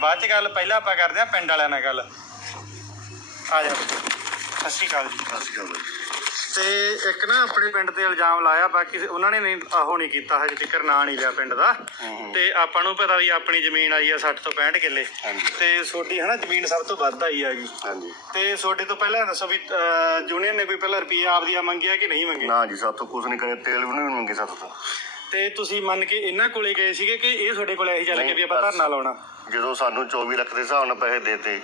ਬਾਅਦ ਚ ਗੱਲ ਪਹਿਲਾਂ ਆਪਾਂ ਕਰਦੇ ਆ ਪਿੰਡ ਵਾਲਿਆਂ ਨਾਲ ਗੱਲ। ਆ ਜਾ। ਸਤਿ ਸ਼੍ਰੀ ਅਕਾਲ ਜੀ ਤੇ ਇੱਕ ਨਾ ਆਪਣੇ ਪਿੰਡ ਤੇ ਇਲਜ਼ਾਮ ਲਾਇਆ ਬਾਕੀ ਉਹਨਾਂ ਨੇ ਨਹੀਂ ਆਹੋ ਨਹੀਂ ਕੀਤਾ ਹਜੇ ਤੱਕ ਨਾਂ ਨਹੀਂ ਲਿਆ ਪਿੰਡ ਦਾ। ਤੇ ਆਪਾਂ ਨੂੰ ਪਤਾ ਵੀ ਆਪਣੀ ਜ਼ਮੀਨ ਆਈ ਆ 60 ਤੋਂ 65 ਕਿੱਲੇ। ਤੇ ਛੋਟੀ ਹਨਾ ਜ਼ਮੀਨ ਸਭ ਤੋਂ ਵੱਧ ਆਈ ਹੈਗੀ। ਹਾਂਜੀ। ਤੇ ਛੋਟੇ ਤੋਂ ਪਹਿਲਾਂ ਦੱਸੋ ਵੀ ਜੂਨੀਅਰ ਨੇ ਕੋਈ ਪਹਿਲਾਂ ਰੁਪਈਏ ਆਪਦੀਆਂ ਮੰਗਿਆ ਕਿ ਨਹੀਂ ਮੰਗੇ ਨਾ ਜੀ ਸਾਥੋਂ ਕੁਝ ਨਹੀਂ ਕਰੇ ਤੇਲ ਵੀ ਨਹੀਂ ਮੰਗੇ ਸਾਥੋਂ। ਤਾਂ ਤੁਸੀਂ ਮੰਨ ਕੇ ਇਹਨਾਂ ਕੋਲੇ ਗਏ ਸੀਗੇ ਕਿ ਇਹ ਤੁਹਾਡੇ ਕੋਲੇ ਆਈ ਚੱਲ ਕੇ ਵੀ ਆਪਾਂ। ਧਰਨਾ ਲਾਉਣਾ? ਜਦੋਂ ਸਾਨੂੰ 24 ਲੱਖ ਦੇ ਹਿਸਾਬ ਨਾਲ ਪੈਸੇ ਦੇਤੇ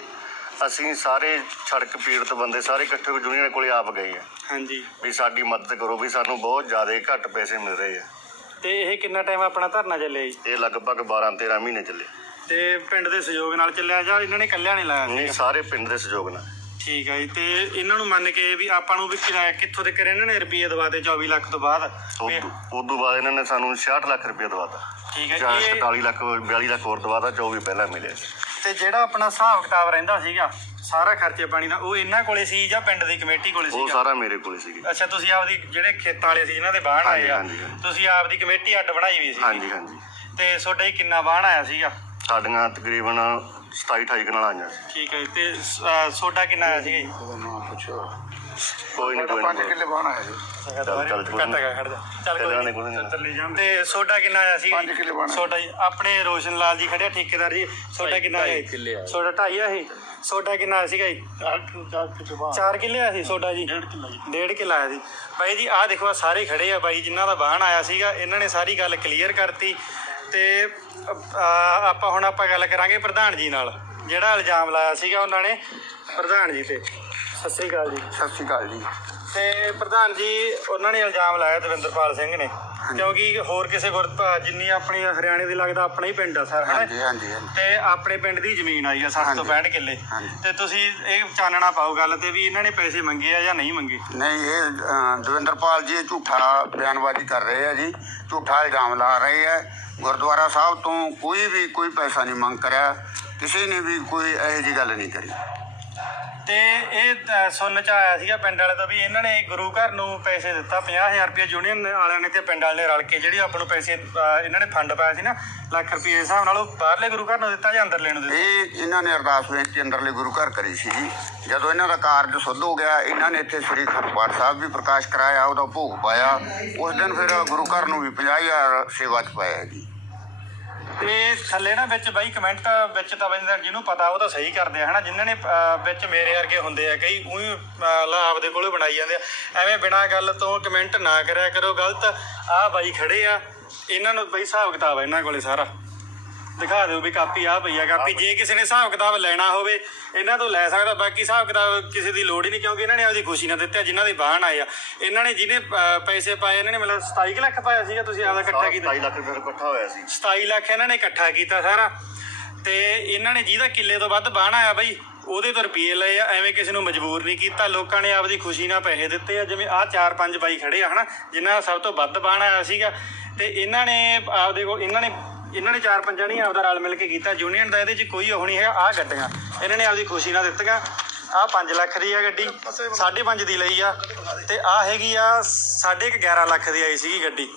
ਅਸੀਂ ਸਾਰੇ ਸੜਕ ਪੀੜਤ ਬੰਦੇ ਸਾਰੇ ਇਕੱਠੇ ਹੋ ਜੁਨੀਅਰ ਕੋਲੇ ਆਪ ਗਏ ਆ। ਹਾਂਜੀ। ਵੀ ਸਾਡੀ ਮਦਦ ਕਰੋ ਵੀ ਸਾਨੂੰ ਬਹੁਤ ਜ਼ਿਆਦਾ ਘੱਟ ਪੈਸੇ ਮਿਲ ਰਹੇ ਆ। ਤੇ ਇਹ ਕਿੰਨਾ ਟਾਈਮ ਆਪਣਾ ਧਰਨਾ ਚੱਲਿਆ ਜੀ? ਇਹ ਲਗਭਗ 12 13 ਮਹੀਨੇ ਚੱਲੇ। ਤੇ ਪਿੰਡ ਦੇ ਸਹਿਯੋਗ ਨਾਲ ਚੱਲਿਆ ਜਾਂ ਇਹਨਾਂ ਨੇ ਇਕੱਲਿਆਂ ਨੇ ਲਾਇਆ ਨਹੀਂ? ਸਾਰੇ ਪਿੰਡ ਦੇ ਸਹਿਯੋਗ ਨਾਲ। ਠੀਕ ਹੈ ਜੀ ਤੇ ਇਹਨਾਂ ਨੂੰ ਮੰਨ ਕੇ ਵੀ ਆਪਾਂ ਨੂੰ ਵੀ ਕਿਰਾਇਆ ਕਿੱਥੋਂ ਦੇ ਕਰੇ ਇਹਨਾਂ ਨੇ ਰੁਪਈਏ ਦਵਾਤੇ 24 ਲੱਖ ਤੋਂ ਬਾਅਦ? ਵੀ- ਉਦੋਂ ਬਾਅਦ ਇਹਨਾਂ ਨੇ ਸਾਨੂੰ 66 ਲੱਖ ਰੁਪਏ ਦਵਾਤਾ ਠੀਕ ਹੈ ਜਾਂ ਇਹ- 47 ਲੱਖ 42 ਲੱਖ ਹੋਰ ਦਵਾਤਾ 24 ਪਹਿਲਾਂ ਮਿਲੇ ਤੇ ਜਿਹੜਾ ਆਪਣਾ ਹਿਸਾਬ ਕਿਤਾਬ ਰਹਿੰਦਾ ਸੀਗਾ ਸਾਰਾ ਖਰਚੇ ਪਾਣੀ ਦਾ ਉਹ ਇਹਨਾਂ ਕੋਲੇ ਸੀ ਜਾਂ ਪਿੰਡ ਦੀ ਕਮੇਟੀ ਕੋਲੇ ਉਹ ਸੀਗਾ? ਸਾਰਾ ਮੇਰੇ ਕੋਲੇ ਸੀਗੀ। ਅੱਛਾ ਤੁਸੀਂ ਆਪਦੀ ਜਿਹੜੇ ਖੇਤਾਂ ਵਾਲੇ ਸੀ ਜਿਨ੍ਹਾਂ ਦੇ ਬਾਹਣ ਆਏ ਆ। ਹਾਂਜੀ, ਹਾਂਜੀ। ਤੁਸੀਂ ਆਪਦੀ ਕਮੇਟੀ ਅੱਡ ਬਣਾਈ ਵੀ ਸੀ ਹਾਂਜੀ ਹਾਂਜੀ। ਤੇ ਤੁਹਾਡਾ ਕਿੰਨਾ ਬਾਹਣ ਆਇਆ ਸੀਗਾ? ਸਾਡੀਆਂ ਤਕਰੀਬਨ 27 28 ਕਨਾਲ ਆਈਆਂ ਸੀ। ਠੀਕ ਹੈ ਜੀ, ਤੇ ਅਹ, ਤੁਹਾਡਾ ਕਿੰਨਾ ਆਇਆ ਸੀਗਾ ਜੀ? ਕੋਈ ਨਹੀਂ ਕੋਈ ਨਹੀਂ ਕਿੱਲੇ ਬਾਣਾ ਹੈ ਜੀ ਚੱਲ, ਚੱਲ, ਕੋਈ ਘੱਟ ਨੀ। ਹੈਗਾ, ਖੜ ਜਾ। ਚੱਲ ਕੋਈ ਨੀ, ਕੋਈ ਨੀ। ਨੀ, ਚੱਲੀ। ਤੇ ਤੁਹਾਡਾ ਕਿੰਨਾ ਆਇਆ ਸੀ ਪੰਜ ਕਿੱਲੇ ਬਾਣਾ। ਤੁਹਾਡਾ ਜੀ ਆਪਣੇ ਰੋਸ਼ਨ ਲਾਲ ਜੀ ਖੜਿਆ ਠੇਕੇਦਾਰ ਜੀ। ਤੁਹਾਡਾ ਕਿੰਨਾ ਆਇਆ ਕਿੱਲੇ ਆਏ। ਤੁਹਾਡਾ ਢਾਈ ਆ ਇਹ। ਤੁਹਾਡਾ ਕਿੰਨਾ ਆਇਆ ਸੀਗਾ ਜੀ? ਚਾਰ ਕਿੱਲੇ ਆ ਸੀ ਤੁਹਾਡਾ ਜੀ? ਡੇਢ ਕਿੱਲਾ ਜੀ। ਡੇਢ ਕਿੱਲਾ ਆਇਆ ਸੀ। ਬਾਈ ਜੀ ਆਹ ਦੇਖੋ ਆਹ ਸਾਰੇ ਖੜੇ ਆ। ਬਾਈ ਜਿਨ੍ਹਾਂ ਦਾ ਬਾਹਣ ਆਇਆ ਸੀਗਾ ਇਹਨਾਂ ਨੇ ਸਾਰੀ ਗੱਲ ਕਲੀਅਰ ਕਰਤੀ। ਤੇ ਆਪਾਂ ਹੁਣ ਆਪਾਂ ਗੱਲ ਕਰਾਂਗੇ ਪ੍ਰਧਾਨ ਜੀ ਨਾਲ ਜਿਹੜਾ ਇਲਜ਼ਾਮ ਲਾਇਆ ਸੀਗਾ ਉਹਨਾਂ ਨੇ। ਪ੍ਰਧਾਨ ਜੀ ਤੇ ਸਤਿ ਸ੍ਰੀ ਅਕਾਲ ਜੀ। ਸਤਿ ਸ਼੍ਰੀ ਅਕਾਲ ਜੀ। ਤੇ ਪ੍ਰਧਾਨ ਜੀ ਉਹਨਾਂ ਨੇ ਇਲਜ਼ਾਮ ਲਾਇਆ ਦਵਿੰਦਰਪਾਲ ਸਿੰਘ ਨੇ। ਕਿਉਂਕਿ ਹੋਰ ਕਿਸੇ ਗੁਰਤ ਜਿੰਨੀ ਆਪਣੀ ਹਰਿਆਣੇ ਦੀ ਲੱਗਦਾ ਆਪਣਾ ਹੀ ਪਿੰਡ ਆ ਸਰ ਹਾਂਜੀ ਹਾਂਜੀ ਤੇ ਆਪਣੇ ਪਿੰਡ ਦੀ ਜ਼ਮੀਨ ਆਈ ਆ 60 ਤੋਂ ਹਾਂਜੀ। 65 ਕਿੱਲੇ। ਤੇ ਤੁਸੀਂ ਇਹ ਚਾਨਣਾ ਪਾਓ ਗੱਲ ਤੇ ਵੀ ਇਹਨਾਂ ਨੇ ਪੈਸੇ ਮੰਗੇ ਆ ਜਾਂ ਨਹੀਂ ਮੰਗੇ? ਨਹੀਂ ਇਹ ਦਵਿੰਦਰਪਾਲ ਜੀ ਝੂਠਾ ਬਿਆਨਬਾਜ਼ੀ ਕਰ ਰਹੇ ਆ ਜੀ। ਝੂਠਾ ਇਲਜ਼ਾਮ ਲਾ ਰਹੇ ਆ। ਗੁਰਦੁਆਰਾ ਸਾਹਿਬ ਤੋਂ ਕੋਈ ਵੀ ਕੋਈ ਪੈਸਾ ਨਹੀਂ ਮੰਗ ਕਰਿਆ। ਕਿਸੇ ਨੇ ਵੀ ਕੋਈ ਇਹੋ ਜੀ ਗੱਲ ਨਹੀਂ ਕਰੀ। ਤੇ ਇਹ ਸੁਣਨ ਚ ਆਇਆ ਸੀਗਾ ਪਿੰਡ ਵਾਲੇ ਤੋਂ ਵੀ ਇਹਨਾਂ ਨੇ ਗੁਰੂ ਘਰ ਨੂੰ ਪੈਸੇ ਦਿੱਤਾ 50000 ਰੁਪਏ ਯੂਨੀਅਨ ਵਾਲਿਆਂ ਨੇ ਤੇ ਪਿੰਡ ਵਾਲੇ ਨੇ ਰਲ ਕੇ ਜਿਹੜੀ ਆਪਾਂ ਨੂੰ ਪੈਸੇ ਇਹਨਾਂ ਨੇ ਫੰਡ ਪਾਇਆ ਸੀ ਨਾ, ਲੱਖ ਰੁਪਏ ਦੇ ਹਿਸਾਬ ਨਾਲ ਉਹ ਬਾਹਰਲੇ ਗੁਰੂ ਘਰ ਨੂੰ ਦਿੱਤਾ ਜਾਂ ਅੰਦਰ ਲੈਣ ਨੂੰ ਦਿੱਤਾ? ਇਹ ਇਹਨਾਂ ਨੇ ਅਰਦਾਸ ਬੇਨਤੀ ਅੰਦਰਲੇ ਗੁਰੂ ਘਰ ਕਰੀ ਸੀ ਜੀ। ਜਦੋਂ ਇਹਨਾਂ ਦਾ ਕਾਰਜ ਸੁੱਧ ਹੋ ਗਿਆ, ਇਹਨਾਂ ਨੇ ਇੱਥੇ ਸ੍ਰੀ ਖਰਪਾਟ ਸਾਹਿਬ ਵੀ ਪ੍ਰਕਾਸ਼ ਕਰਾਇਆ, ਉਹਦਾ ਭੋਗ ਪਾਇਆ। ਉਸ ਦਿਨ ਫਿਰ ਗੁਰੂ ਘਰ ਨੂੰ ਵੀ 50000 ਸੇਵਾ ਚ ਪਾਇਆ ਜੀ। ਤੇ ਥੱਲੇ ਨਾ ਵਿੱਚ ਬਾਈ ਕਮੈਂਟ ਵਿੱਚ ਤਾਂ ਬੰਦਾ ਜਿਹਨੂੰ ਪਤਾ, ਉਹ ਤਾਂ ਸਹੀ ਕਰਦੇ ਆ, ਹਨਾ? ਜਿਨ੍ਹਾਂ ਨੇ ਵਿੱਚ ਮੇਰੇ ਵਰਗੇ ਹੁੰਦੇ ਆ, ਕਈ ਉਹੀ ਲਾ ਆਪਦੇ ਕੋਲੋਂ ਬਣਾਈ ਜਾਂਦੇ ਆ। ਐਵੇਂ ਬਿਨਾਂ ਗੱਲ ਤੋਂ ਕਮੈਂਟ ਨਾ ਕਰਿਆ ਕਰੋ, ਗਲਤ। ਆਹ ਬਾਈ ਖੜੇ ਆ, ਇਹਨਾਂ ਨੂੰ ਬਈ ਹਿਸਾਬ ਕਿਤਾਬ ਆ, ਇਹਨਾਂ ਕੋਲੇ ਸਾਰਾ। ਦਿਖਾ ਦਿਓ ਵੀ ਕਾਪੀ ਆ ਪਈ ਆ ਕਾਪੀ ਜੇ ਕਿਸੇ ਨੇ ਹਿਸਾਬ ਕਿਤਾਬ ਲੈਣਾ ਹੋਵੇ ਇਹਨਾਂ ਤੋਂ ਲੈ ਸਕਦਾ ਬਾਕੀ ਹਿਸਾਬ ਕਿਤਾਬ ਕਿਸੇ ਦੀ ਲੋੜ ਹੀ ਨਹੀਂ ਕਿਉਂਕਿ ਇਹਨਾਂ ਨੇ ਆਪਦੀ ਖੁਸ਼ੀ ਨਾਲ ਦਿੱਤੇ ਆ, ਜਿਨ੍ਹਾਂ ਦੇ ਬਾਹਣ ਆਏ ਆ। ਇਹਨਾਂ ਨੇ ਜਿਹਨੇ ਪੈਸੇ ਪਾਏ ਇਹਨਾਂ ਨੇ ਮਤਲਬ 27 ਕੁ ਲੱਖ ਪਾਇਆ ਸੀਗਾ ਤੁਸੀਂ ਆਪਦਾ ਇਕੱਠਾ ਕੀਤਾ? 27 ਲੱਖ ਰੁਪਏ ਇਕੱਠਾ ਹੋਇਆ ਸੀ। 27 ਲੱਖ ਇਹਨਾਂ ਨੇ ਇਕੱਠਾ ਕੀਤਾ ਸਾਰਾ। ਤੇ ਇਹਨਾਂ ਨੇ ਜਿਹਦਾ ਕਿੱਲੇ ਤੋਂ ਵੱਧ ਬਾਹਣਾ ਆ ਬਈ ਉਹਦੇ ਤੋਂ ਰੁਪਏ ਲਏ ਆ ਐਵੇਂ ਕਿਸੇ ਨੂੰ ਮਜਬੂਰ ਨਹੀਂ ਕੀਤਾ ਲੋਕਾਂ ਨੇ ਆਪਦੀ ਖੁਸ਼ੀ ਨਾਲ ਪੈਸੇ ਦਿੱਤੇ ਆ ਜਿਵੇਂ ਆਹ ਚਾਰ ਪੰਜ ਬਾਈ ਖੜੇ ਆ ਹਨਾ ਜਿਨ੍ਹਾਂ ਦਾ ਸਭ ਤੋਂ ਵੱਧ ਬਾਹਣਾ ਆਇਆ ਸੀਗਾ। ਤੇ ਇਹਨਾਂ ਨੇ ਆਪਦੇ ਕੋਲ ਇਹਨਾਂ ਨੇ ਇਹਨਾਂ ਨੇ ਚਾਰ ਪੰਜਾਂ ਨਹੀਂ ਆਪਦਾ ਰਲ ਮਿਲ ਕੇ ਕੀਤਾ। ਯੂਨੀਅਨ ਦਾ ਇਹਦੇ 'ਚ ਕੋਈ ਉਹ ਨਹੀਂ ਹੈਗਾ ਆਹ ਗੱਡੀਆਂ। ਇਹਨਾਂ ਨੇ ਆਪਦੀ ਖੁਸ਼ੀ ਨਾਲ ਦਿੱਤੀਆਂ। ਆਹ 5 ਲੱਖ ਦੀ ਆ ਗੱਡੀ 5.5 ਦੀ ਲਈ ਆ। ਤੇ ਆਹ ਹੈਗੀ ਆ 11.5 ਲੱਖ ਦੀ ਆਈ ਸੀਗੀ ਗੱਡੀ।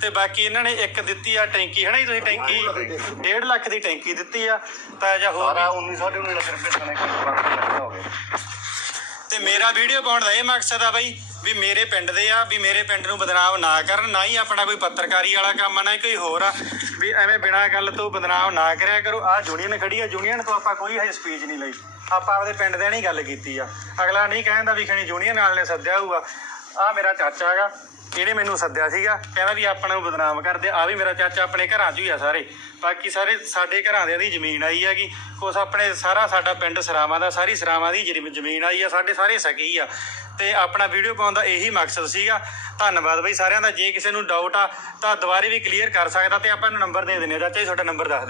ਤੇ ਬਾਕੀ ਇਹਨਾਂ ਨੇ ਇੱਕ ਦਿੱਤੀ ਆ ਟੈਂਕੀ ਹਨਾ ਜੀ ਤੁਸੀਂ ਟੈਂਕੀ? 1.5 ਲੱਖ ਦੀ ਟੈਂਕੀ ਦਿੱਤੀ ਆ। ਤਾਂ ਜਾਂ ਹੋਰ ਸਾਰਾ ਵੀ 19 19 ਲੱਖ ਰੁਪਏ ਸਣੇ। ਹੋ ਤੇ ਮੇਰਾ ਵੀਡੀਓ ਪਾਉਣ ਦਾ ਇਹ ਮਕਸਦ ਆ ਬਾਈ ਵੀ ਮੇਰੇ ਪਿੰਡ ਦੇ ਆ, ਵੀ ਮੇਰੇ ਪਿੰਡ ਨੂੰ ਬਦਨਾਮ ਨਾ ਕਰਨ, ਨਾ ਹੀ ਆਪਣਾ ਕੋਈ ਪੱਤਰਕਾਰੀ ਵਾਲਾ ਕੰਮ ਆ, ਨਾ ਹੀ ਕੋਈ ਹੋਰ ਆ। ਵੀ ਐਵੇਂ ਬਿਨਾਂ ਗੱਲ ਤੋਂ ਬਦਨਾਮ ਨਾ ਕਰਿਆ ਕਰੋ। ਆ ਯੂਨੀਅਨ ਖੜੀ ਆ ਯੂਨੀਅਨ ਤੋਂ ਆਪਾਂ ਕੋਈ ਹਜੇ ਸਪੀਚ ਨਹੀਂ ਲਈ। ਆਪਾਂ ਆਪਦੇ ਪਿੰਡ ਦੇ ਨਹੀਂ ਗੱਲ ਕੀਤੀ ਆ। ਅਗਲਾ ਨਹੀਂ ਕਹਿੰਦਾ ਵੀ ਖਣੀ ਯੂਨੀਅਨ ਵਾਲੇ ਨੇ ਸੱਦਿਆ ਹੋਊਗਾ। ਆ ਮੇਰਾ ਚਾਚਾ ਹੈਗਾ। ਇਹਨੇ ਮੈਨੂੰ ਸੱਦਿਆ ਸੀਗਾ, ਕਹਿੰਦਾ ਵੀ ਆਪਣਾ ਨੂੰ ਬਦਨਾਮ ਕਰਦੇ, ਆ ਵੀ ਮੇਰਾ ਚਾਚਾ ਆਪਣੇ ਘਰਾਂ 'ਚ ਹੀ ਆ ਸਾਰੇ। ਬਾਕੀ ਸਾਰੇ ਸਾਡੇ ਘਰਾਂ ਦੇ ਦੀ ਜ਼ਮੀਨ ਆਈ ਹੈਗੀ, ਕੁਛ ਆਪਣੇ ਸਾਰਾ ਸਾਡਾ ਪਿੰਡ ਸਰਾਵਾਂ ਦਾ, ਸਾਰੀ ਸਰਾਵਾਂ ਦੀ ਜਿਹੜੀ ਜ਼ਮੀਨ ਆਈ ਆ, ਸਾਡੇ ਸਾਰੇ ਸਕੀ ਆ। ਤੇ ਆਪਣਾ ਵੀਡੀਓ ਪਾਉਣ ਦਾ ਇਹੀ ਮਕਸਦ ਸੀਗਾ। ਧੰਨਵਾਦ ਬਈ ਸਾਰਿਆਂ ਦਾ, ਜੇ ਕਿਸੇ ਨੂੰ ਡਾਊਟ ਆ, ਤਾਂ ਦੁਬਾਰੇ ਵੀ ਕਲੀਅਰ ਕਰ ਸਕਦਾ ਤੇ ਆਪਾਂ ਨੂੰ ਨੰਬਰ ਦੇ ਦਿੰਦੇ ਆ ਚਾਚਾ ਜੀ, ਤੁਹਾਡਾ ਨੰਬਰ ਦੱਸ ਦਿਓ।